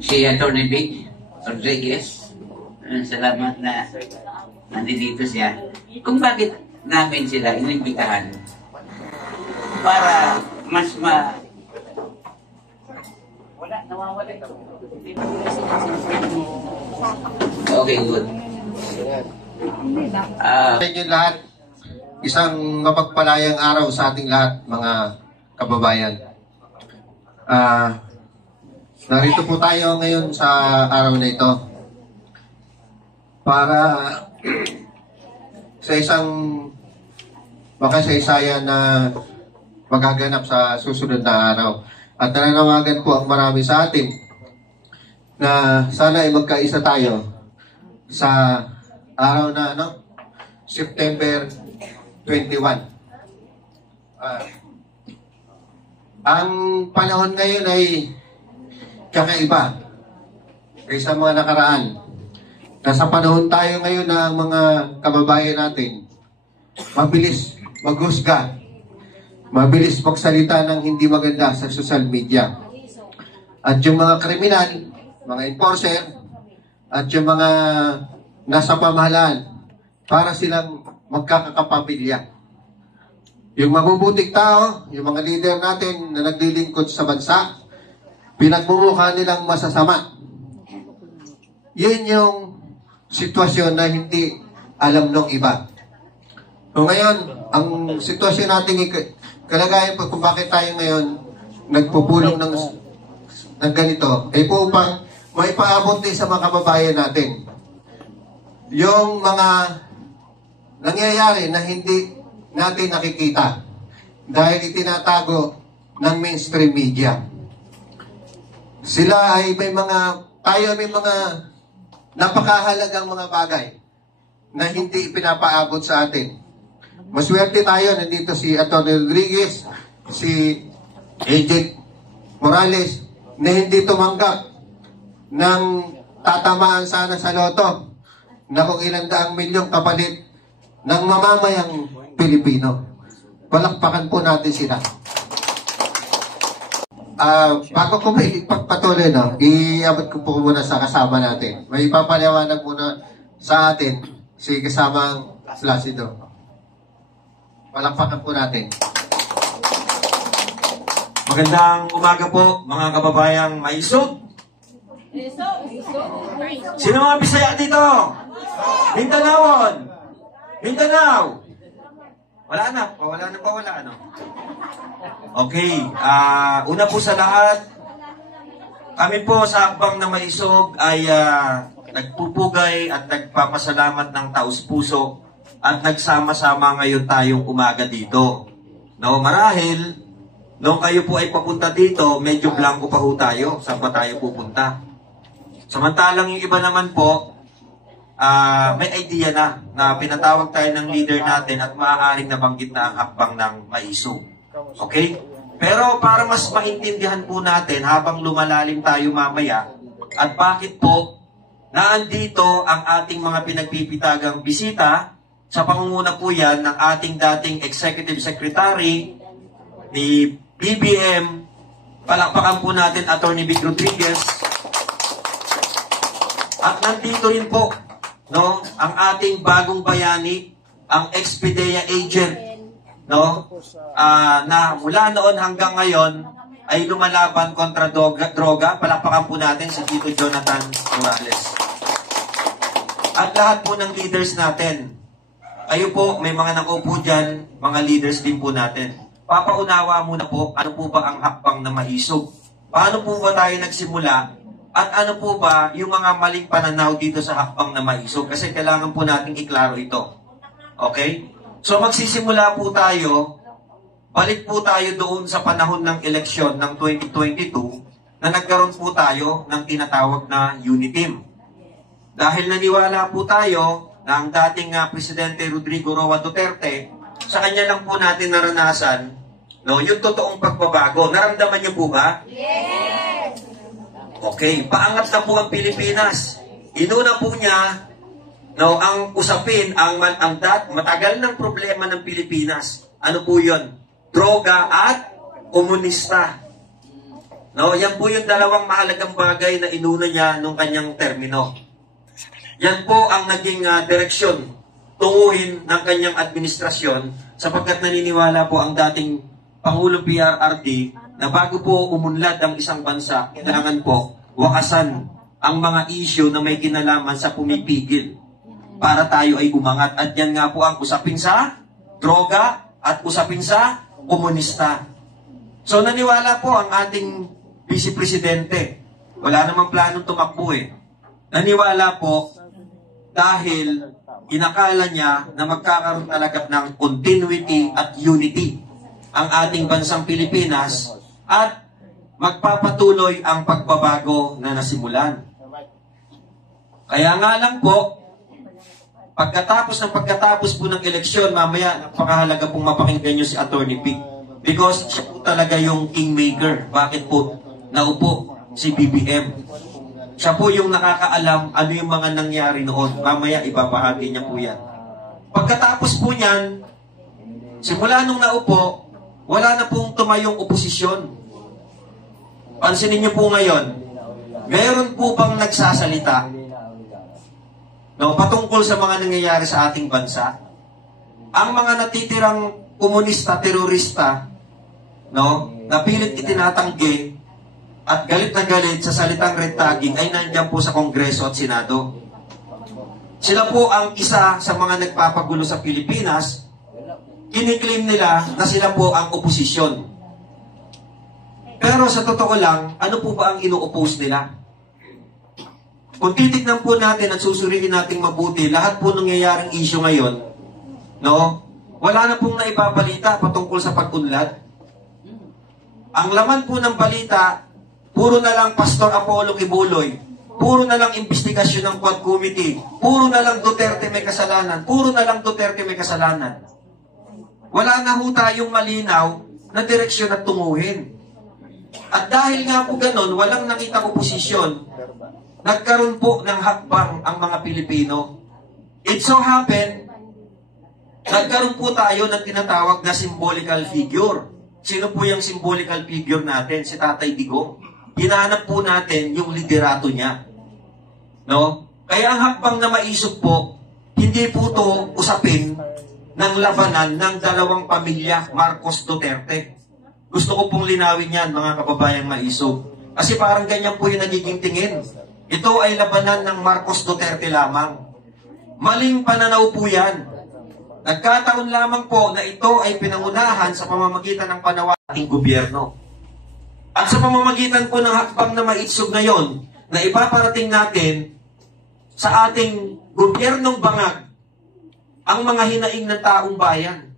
si Atty. Vic Rodriguez. Salamat na nandito siya. Kung bakit namin sila inimbitahan para mas wala, nawawala ito. Okay, good. Sa inyo lahat, isang mapagpalayang araw sa ating lahat, mga kababayan. Narito po tayo ngayon sa araw na ito para sa isang makasaysayan na magaganap sa susunod na araw. At nananawagan po ang marami sa atin na sana ay magkaisa tayo sa araw na September 21. Ang panahon ngayon ay kakaiba kaysa mga nakaraan. Nasa panahon tayo ngayon na ang mga kababayan natin mabilis maghusga, mabilis magsalita ng hindi maganda sa social media. At yung mga kriminal, mga enforcer, at yung mga nasa pamahalaan, para silang magkakapamilya. Yung mabubuting tao, yung mga leader natin na naglilingkod sa bansa, pinagmumukha nilang masasama. Yun yung sitwasyon na hindi alam ng iba. So ngayon, ang sitwasyon natin, kalagayan po kung bakit tayo ngayon nagpupulong ng ganito, ay po upang may paabot din sa mga kababayan natin. Yung mga nangyayari na hindi natin nakikita dahil itinatago ng mainstream media. Sila ay tayo may mga napakahalagang mga bagay na hindi pinapaabot sa atin. Maswerte tayo, nandito si Atty. Rodriguez, si Agent Morales, na hindi tumanggap ng tatamaan sana sa loto na kung ilang daang milyong kapalit ng mamamayang Pilipino. Palakpakan po natin sila. Bago ko may ipagpatuloy, iabot ko po muna sa kasama natin. May ipapaliwanag muna sa atin si kasamang Placido. Palakpakan po natin. Magandang umaga po, mga kababayang maisog. Sino mga Bisaya dito? Mindanawon. Mindanao. Wala na ba wala, ano? Okay, una po sa lahat, kami po sa Hakbang na Maisog ay nagpupugay at nagpapasalamat ng taus-puso at nagsama-sama ngayon tayong umaga dito. No, marahil, nung kayo po ay papunta dito, medyo blanco pa ho tayo. Saan pa tayo pupunta? Samantalang yung iba naman po, may idea na pinatawag tayo ng leader natin at maaaring nabanggit na ang hakbang ng Maisog. Okay? Pero para mas maintindihan po natin habang lumalalim tayo mamaya at bakit po naandito ang ating mga pinagpipitagang bisita, sa pangunguna po yan ng ating dating Executive Secretary ni BBM, palakpakan po natin Atty. Vic Rodriguez. At nandito rin po ang ating bagong bayani, ang ex-PIDEA agent, na mula noon hanggang ngayon ay lumalaban kontra droga. Palakpakan po natin si Tito Jonathan Morales. At lahat po ng leaders natin, kayo po, may mga nakaupo dyan, mga leaders din po natin. Papaunawa muna po, ano po ba ang hakbang na Maisog? Paano po ba tayo nagsimula? At ano po ba yung mga maling pananaw dito sa hakbang na Maisog? Kasi kailangan po natin iklaro ito. Okay? So magsisimula po tayo, balik po tayo doon sa panahon ng eleksyon ng 2022 na nagkaroon po tayo ng tinatawag na Uniteam. Dahil naniwala po tayo na ang dating Presidente Rodrigo Roa Duterte, sa kanya lang po natin naranasan yung totoong pagbabago. Naramdaman niyo po ba? Yes! Okay, paangat na po ang Pilipinas. Inuna po niya ang usapin, ang matagal ng problema ng Pilipinas. Ano po yun? Droga at komunista. No, yan po yung dalawang mahalagang bagay na inuna niya nung kanyang termino. Yan po ang naging direksyon tunguhin ng kanyang administrasyon sapagkat naniniwala po ang dating Pangulong PRRD na bago po umunlad ang isang bansa, kailangan po wakasan ang mga issue na may kinalaman sa pumipigil para tayo ay umangat. At yan nga po ang usapin sa droga at usapin sa komunista. So naniwala po ang ating Vice Presidente. Wala namang planong tumakbo eh. Naniwala po dahil inakala niya na magkakaroon talaga ng continuity at unity ang ating bansang Pilipinas at magpapatuloy ang pagbabago na nasimulan. Kaya nga lang po, pagkatapos po ng eleksyon, mamaya napakahalaga pong mapakinggan nyo si Attorney Pig. Because siya po talaga yung kingmaker. Bakit po naupo si BBM? Siya po yung nakakaalam ano yung mga nangyari noon. Mamaya ibabahagi niya po yan. Pagkatapos po niyan, simula nung naupo, wala na pong tumayong oposisyon. Pansinin niyo po ngayon, meron po bang nagsasalita patungkol sa mga nangyayari sa ating bansa? Ang mga natitirang komunista, terorista, na pilit itinatanggi at galit na galit sa salitang red tagging ay nandiyan po sa Kongreso at Senado. Sila po ang isa sa mga nagpapagulo sa Pilipinas. Kiniklaim nila na sila po ang oposisyon. Pero sa totoo lang, ano po ba ang ino-oppose nila? Kung titignan po natin at susuriin natin mabuti, lahat po nangyayaring issue ngayon, wala na pong naibabalita patungkol sa pag-unlad. Ang laman po ng balita, puro na lang Pastor Apollo Kibuloy, puro na lang investigasyon ng Quad Committee, puro na lang Duterte may kasalanan, puro na lang Duterte may kasalanan. Wala na ho tayong malinaw na direksyon at tunguhin. At dahil nga po ganon, walang nakitang oposisyon, nagkaroon po ng hakbang ang mga Pilipino. It so happened, nagkaroon po tayo ng tinatawag na symbolical figure. Sino po yung symbolical figure natin? Si Tatay Digong. Hinahanap po natin yung liderato niya. Kaya ang hakbang na maisip po, hindi po to usapin ng labanan ng dalawang pamilya, Marcos Duterte. Gusto ko pong linawin yan, mga kababayang maisip. Kasi parang ganyan po yung nagiging tingin. Ito ay labanan ng Marcos Duterte lamang. Maling pananaw po yan. Nagkataon lamang po na ito ay pinangunahan sa pamamagitan ng panawating gobyerno. At sa pamamagitan po ng hakbang na maitsog ngayon, na ipaparating natin sa ating gobyernong bangag ang mga hinaing ng taong bayan.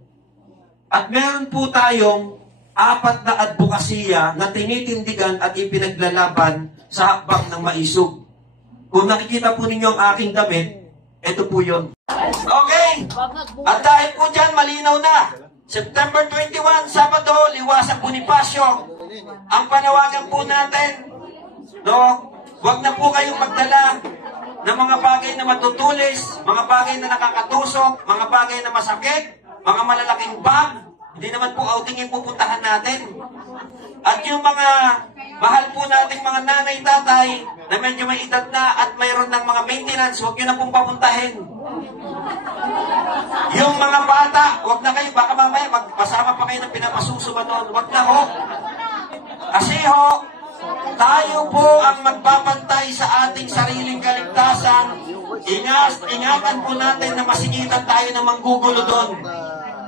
At meron po tayong 4 na advokasya na tinitindigan at ipinaglalaban sa hakbang ng maisog. Kung nakikita po ninyo ang aking damit, ito po yun. Okay. At dahil po dyan, malinaw na. September 21, Sabado, Liwasang Bonifacio. Ang panawagan po natin, huwag na po kayong magdala ng mga bagay na matutulis, mga bagay na nakakatusok, mga bagay na masakit, mga malalaking bag. Hindi naman po outing yung pupuntahan natin. At yung mga mahal po nating mga nanay, tatay, na medyo may edad na at mayroon ng mga maintenance, huwag nyo na pong papuntahin. Yung mga bata, huwag na kayo, baka mamaya magpasama pa kayo ng pinapasusuba doon. Huwag na ho. Kasi ho, tayo po ang magbabantay sa ating sariling kaligtasan. Ingatan po natin na masigitan tayo na manggugulo doon.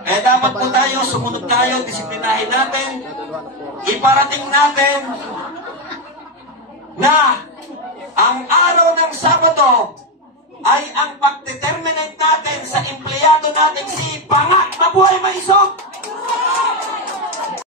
Eh dapat po tayo, sumunod tayo, disiplinahin natin, iparating natin na ang araw ng Sabado ay ang pag-determinate natin sa empleyado natin si Banga. Mabuhay Maisog!